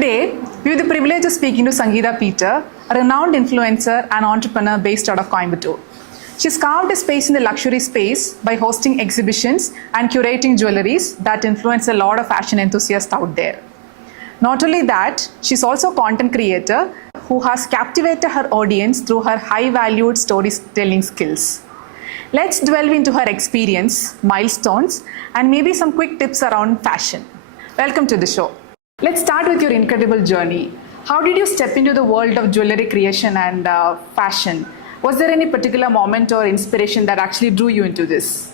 Today, we have the privilege of speaking to Sangeetha Peter, a renowned influencer and entrepreneur based out of Coimbatore. She's carved a space in the luxury space by hosting exhibitions and curating jewelries that influence a lot of fashion enthusiasts out there. Not only that, she's also a content creator who has captivated her audience through her high-valued storytelling skills. Let's delve into her experience, milestones, and maybe some quick tips around fashion. Welcome to the show. Let's start with your incredible journey. How did you step into the world of jewelry creation and fashion? Was there any particular moment or inspiration that actually drew you into this?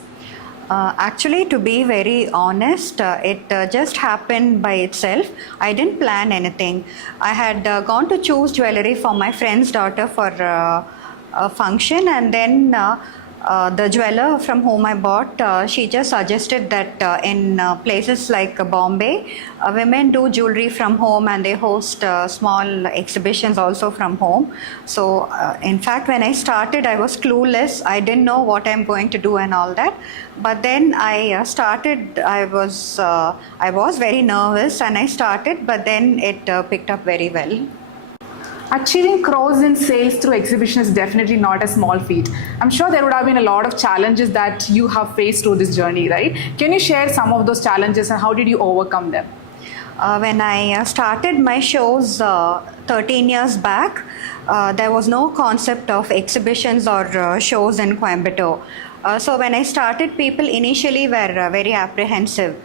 Actually, to be very honest, it just happened by itself. I didn't plan anything. I had gone to choose jewelry for my friend's daughter for a function, and then the jeweler from whom I bought, she just suggested that in places like Bombay, women do jewelry from home and they host small exhibitions also from home. So in fact, when I started, I was clueless. I didn't know what I'm going to do and all that. But then I started, I was very nervous and I started, but then it picked up very well. Achieving crores in sales through exhibition is definitely not a small feat. I'm sure there would have been a lot of challenges that you have faced through this journey, right? Can you share some of those challenges and how did you overcome them? When I started my shows 13 years back, there was no concept of exhibitions or shows in Coimbatore. So when I started, people initially were very apprehensive.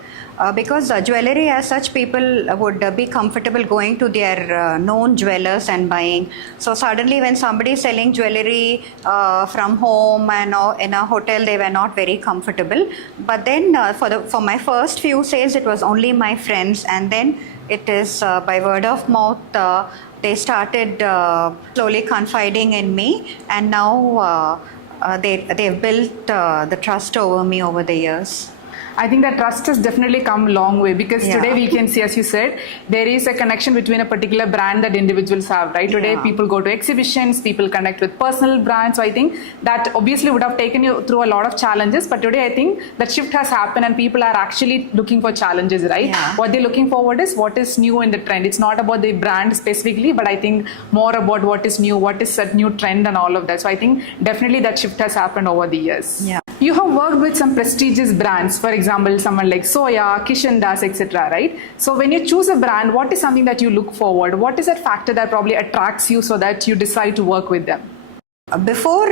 Because jewelry as such, people would be comfortable going to their known jewelers and buying. So suddenly when somebody is selling jewelry from home and in a hotel, they were not very comfortable. But then for my first few sales, it was only my friends, and then it is by word of mouth, they started slowly confiding in me, and now they've built the trust over me over the years. I think that trust has definitely come a long way because today we can see, as you said, there is a connection between a particular brand that individuals have, right? Today people go to exhibitions, people connect with personal brands. So I think that obviously would have taken you through a lot of challenges. But today I think that shift has happened and people are actually looking for challenges, right? Yeah. What they're looking forward is what is new in the trend. It's not about the brand specifically, but I think more about what is new, what is that new trend and all of that. So I think definitely that shift has happened over the years. Yeah. You have worked with some prestigious brands, for example, someone like Soya, Kishan-Das, etc., right? So when you choose a brand, what is something that you look forward? What is that factor that probably attracts you so that you decide to work with them? Before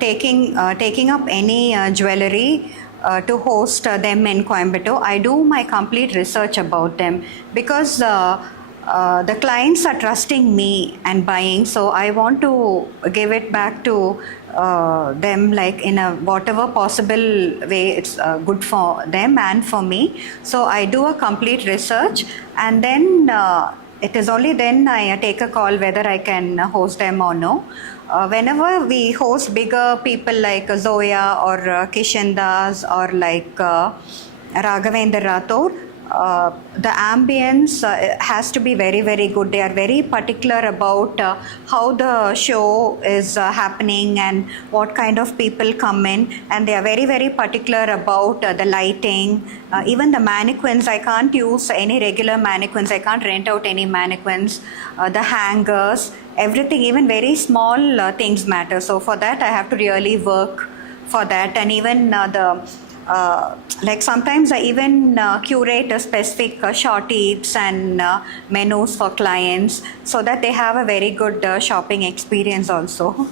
taking up any jewelry to host them in Coimbatore, I do my complete research about them because the clients are trusting me and buying, so I want to give it back to them like in a whatever possible way it's good for them and for me. So I do a complete research, and then it is only then I take a call whether I can host them or no. Whenever we host bigger people like Zoya or Kishan-Das or like Raghavendra Rathore, the ambience has to be very, very good. They are very particular about how the show is happening and what kind of people come in, and they are very, very particular about the lighting. Even the mannequins, I can't use any regular mannequins. I can't rent out any mannequins. The hangers, everything, even very small things matter. So for that, I have to really work for that. And even like sometimes I even curate a specific shorties and menus for clients so that they have a very good shopping experience also.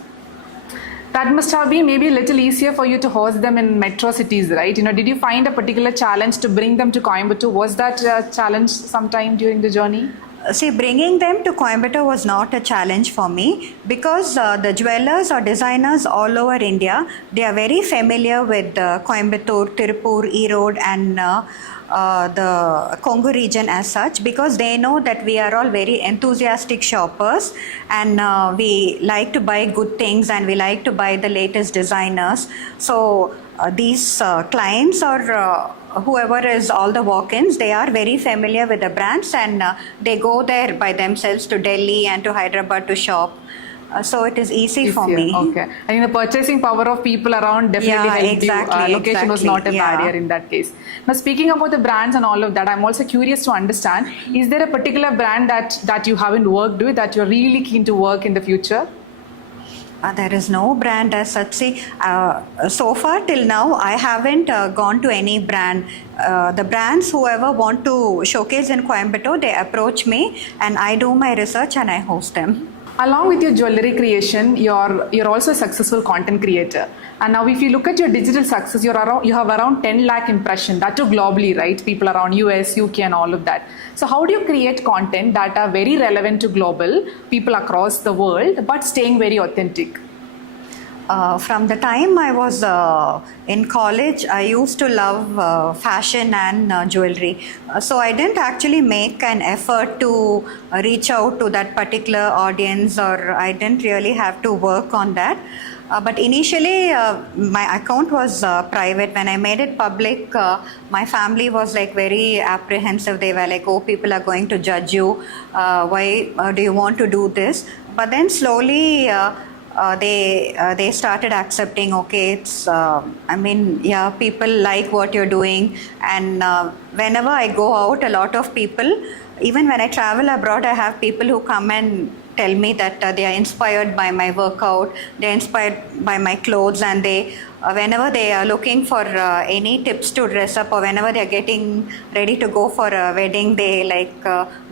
That must have been maybe a little easier for you to host them in metro cities, right? Did you find a particular challenge to bring them to Coimbatore? Was that a challenge sometime during the journey? See, bringing them to Coimbatore was not a challenge for me because the jewelers or designers all over India, they are very familiar with Coimbatore, Tirupur, Erode and the Congo region as such, because they know that we are all very enthusiastic shoppers and we like to buy good things and we like to buy the latest designers. So these clients or whoever is all the walk-ins, they are very familiar with the brands and they go there by themselves to Delhi and to Hyderabad to shop. So it is easy for me. Okay. I think the purchasing power of people around definitely Yeah, helped exactly, you. Location was not a yeah. barrier in that case. Now, speaking about the brands and all of that, I'm also curious to understand, is there a particular brand that you haven't worked with that you're really keen to work in the future? There is no brand as such. See, so far till now, I haven't gone to any brand. The brands, whoever want to showcase in Coimbatore, they approach me and I do my research and I host them. Along with your jewelry creation, you're also a successful content creator. And now, if you look at your digital success, you have around 10 lakh impression. That too globally, right? People around US, UK, and all of that. So, how do you create content that are very relevant to global people across the world, but staying very authentic? From the time I was in college, I used to love fashion and jewelry. So I didn't actually make an effort to reach out to that particular audience, or I didn't really have to work on that. But initially, my account was private. When I made it public, my family was like very apprehensive. They were like, "Oh, people are going to judge you. Why do you want to do this?" But then slowly, they started accepting. Okay, it's I mean, yeah, people like what you're doing, and whenever I go out, a lot of people, even when I travel abroad, I have people who come and tell me that they are inspired by my workout, they're inspired by my clothes, and they whenever they are looking for any tips to dress up, or whenever they're getting ready to go for a wedding, they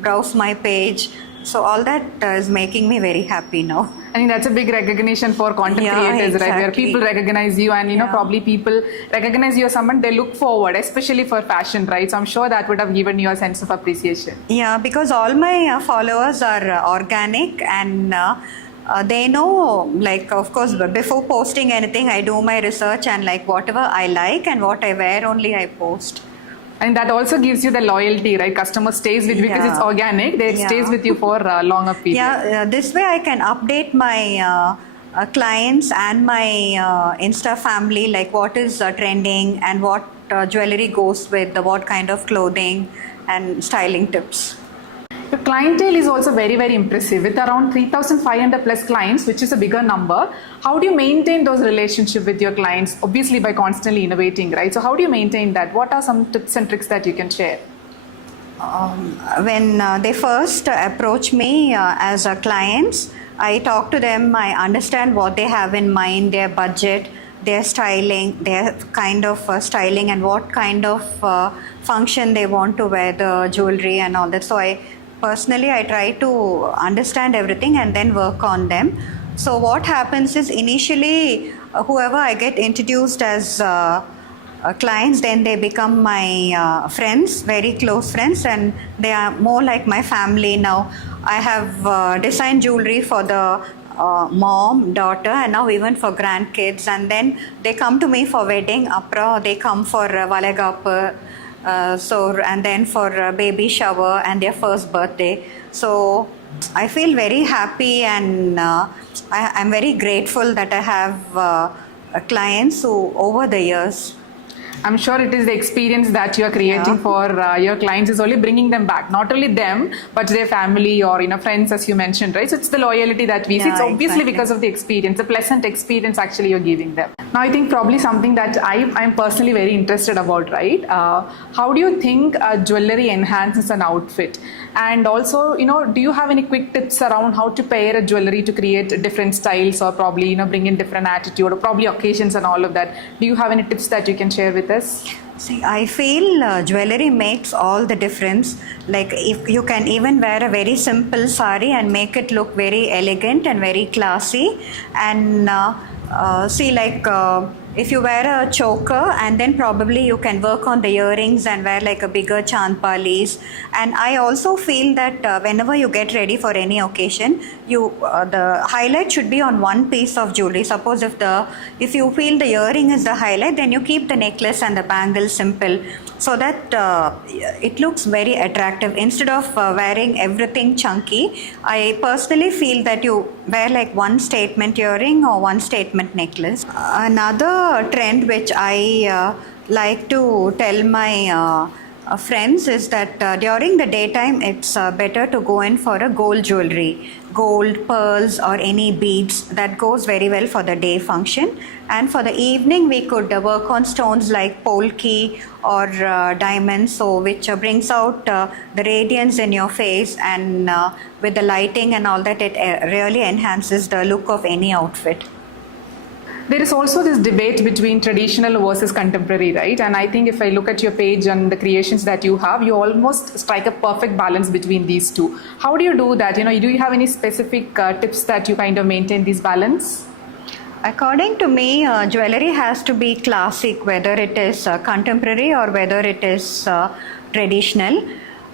browse my page. So all that is making me very happy now. I think that's a big recognition for content creators, exactly. right? Where people recognize you, and probably people recognize you as someone they look forward, especially for fashion, right? So I'm sure that would have given you a sense of appreciation. Yeah, because all my followers are organic, and they know, like, of course, before posting anything, I do my research, and like whatever I like and what I wear, only I post. And that also gives you the loyalty, right? Customer stays with because it's organic. They stays with you for a longer period. Yeah, this way I can update my clients and my Insta family, like what is trending and what jewelry goes with what kind of clothing and styling tips. The clientele is also very, very impressive with around 3,500 plus clients, which is a bigger number. How do you maintain those relationships with your clients? Obviously, by constantly innovating, right? So, how do you maintain that? What are some tips and tricks that you can share? When they first approach me as clients, I talk to them, I understand what they have in mind, their budget, their styling, their kind of styling, and what kind of function they want to wear the jewelry and all that. So I try to understand everything and then work on them. So what happens is, initially whoever I get introduced as clients, then they become my friends, very close friends, and they are more like my family now. I have designed jewelry for the mom, daughter, and now even for grandkids, and then they come to me for wedding, apra they come for Valagap, and then for baby shower and their first birthday. So I feel very happy, and I'm very grateful that I have clients who over the years. I'm sure it is the experience that you are creating for your clients is only bringing them back. Not only them, but their family or friends, as you mentioned, right? So it's the loyalty that we see. It's obviously because of the experience, the pleasant experience actually you're giving them. Now, I think probably something that I'm personally very interested about, right? How do you think jewelry enhances an outfit? And also, do you have any quick tips around how to pair a jewelry to create different styles, or probably, bring in different attitude, or probably occasions and all of that? Do you have any tips that you can share with us? See, I feel jewelry makes all the difference. Like, if you can even wear a very simple sari and make it look very elegant and very classy, and if you wear a choker, and then probably you can work on the earrings and wear like a bigger chandpalis. And I also feel that whenever you get ready for any occasion, the highlight should be on one piece of jewelry. Suppose if you feel the earring is the highlight, then you keep the necklace and the bangle simple, so that it looks very attractive. Instead of wearing everything chunky, I personally feel that you wear like one statement earring or one statement necklace. Another trend which I like to tell my friends is that during the daytime it's better to go in for a gold jewelry, gold, pearls or any beads. That goes very well for the day function. And for the evening we could work on stones like polki or diamonds, so which brings out the radiance in your face, and with the lighting and all that, it really enhances the look of any outfit. There is also this debate between traditional versus contemporary, right? And I think if I look at your page and the creations that you have, you almost strike a perfect balance between these two. How do you do that? Do you have any specific tips that you kind of maintain this balance? According to me, jewelry has to be classic, whether it is contemporary or whether it is traditional.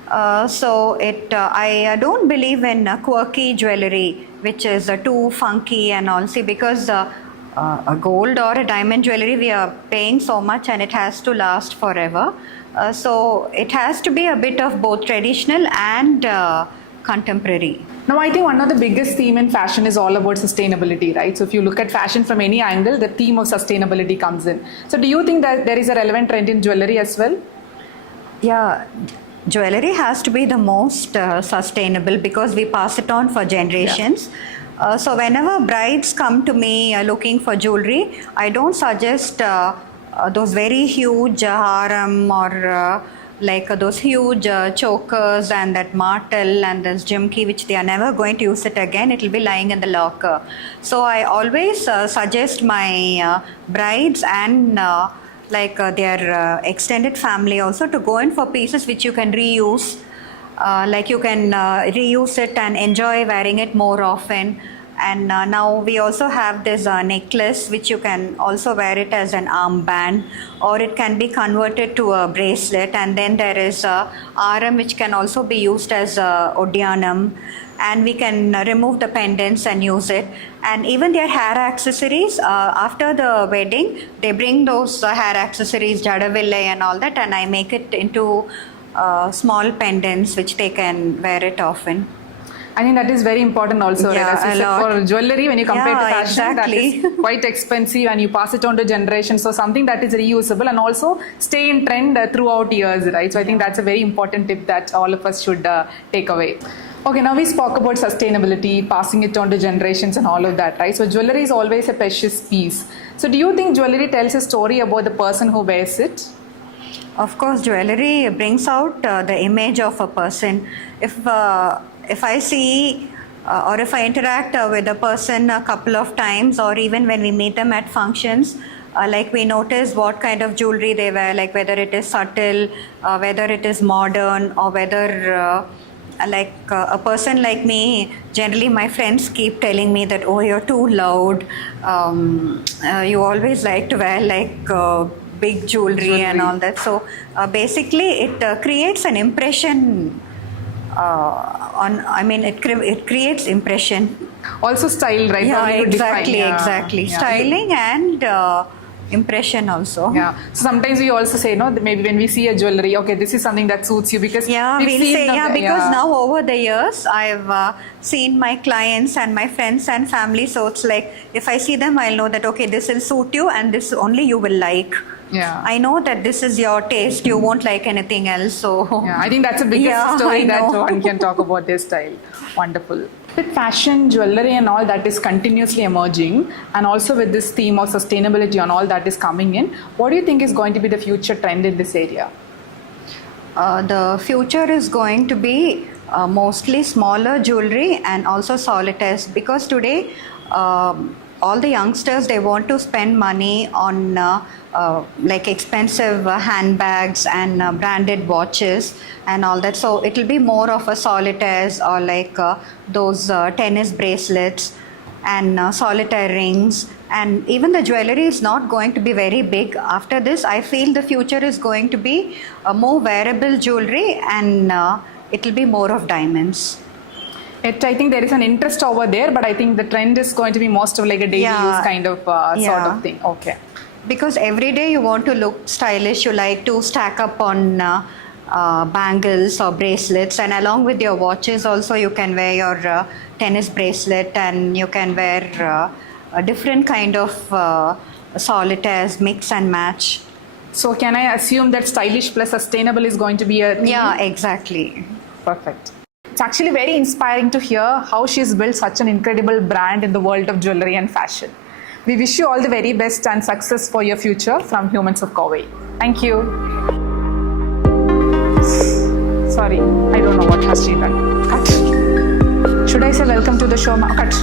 I don't believe in quirky jewelry, which is too funky and all. See, because a gold or a diamond jewelry, we are paying so much and it has to last forever. So it has to be a bit of both traditional and contemporary. Now, I think one of the biggest theme in fashion is all about sustainability, right? So if you look at fashion from any angle, the theme of sustainability comes in. So do you think that there is a relevant trend in jewelry as well? Yeah, jewelry has to be the most sustainable because we pass it on for generations. Yeah. So whenever brides come to me looking for jewelry, I don't suggest those very huge harem or like those huge chokers and that martel and this jimki, which they are never going to use it again. It will be lying in the locker. So I always suggest my brides and their extended family also to go in for pieces which you can reuse. Like you can reuse it and enjoy wearing it more often. And now we also have this necklace which you can also wear it as an armband, or it can be converted to a bracelet. And then there is a RM which can also be used as a odyanam, and we can remove the pendants and use it. And even their hair accessories, after the wedding they bring those hair accessories, jadaville and all that, and I make it into small pendants which they can wear it often. I think that is very important also. Yeah, right? As you said, for jewelry, when you compare to fashion, exactly. that is quite expensive and you pass it on to generations. So something that is reusable and also stay in trend throughout years, right? So I think that's a very important tip that all of us should take away. Okay, now we spoke about sustainability, passing it on to generations and all of that, right? So jewelry is always a precious piece. So do you think jewelry tells a story about the person who wears it? Of course, jewelry brings out the image of a person. If I see or if I interact with a person a couple of times, or even when we meet them at functions, like we notice what kind of jewelry they wear, like whether it is subtle, whether it is modern, or whether a person like me, generally my friends keep telling me that, oh, you're too loud, you always like to wear big jewelry and all that. So basically it creates an impression it creates impression. Also style, right? Yeah, exactly. Yeah. Styling and impression also. Yeah. So sometimes we also say, no, maybe when we see a jewelry, okay, this is something that suits you, because because now over the years I've seen my clients and my friends and family, so it's like if I see them, I'll know that okay, this will suit you and this only you will like. Yeah. I know that this is your taste, you won't like anything else. So yeah, I think that's the biggest story that one can talk about their style. Wonderful. With fashion, jewelry and all that is continuously emerging, and also with this theme of sustainability and all that is coming in, what do you think is going to be the future trend in this area? The future is going to be mostly smaller jewelry and also solitaires, because today all the youngsters, they want to spend money on expensive handbags and branded watches and all that. So it will be more of a solitaires or those tennis bracelets and solitaire rings. And even the jewelry is not going to be very big. After this, I feel the future is going to be more wearable jewelry, and it will be more of diamonds. I think there is an interest over there, but I think the trend is going to be most of like a daily use kind of sort of thing. Okay. Because every day you want to look stylish, you like to stack up on bangles or bracelets, and along with your watches also you can wear your tennis bracelet, and you can wear a different kind of solitaires, mix and match. So can I assume that stylish plus sustainable is going to be a theme? Yeah, exactly. Perfect. It's actually very inspiring to hear how she's built such an incredible brand in the world of jewelry and fashion. We wish you all the very best and success for your future from Humans of Kovai. Thank you. Sorry, I don't know what has she done. Cut. Should I say welcome to the show? Cut.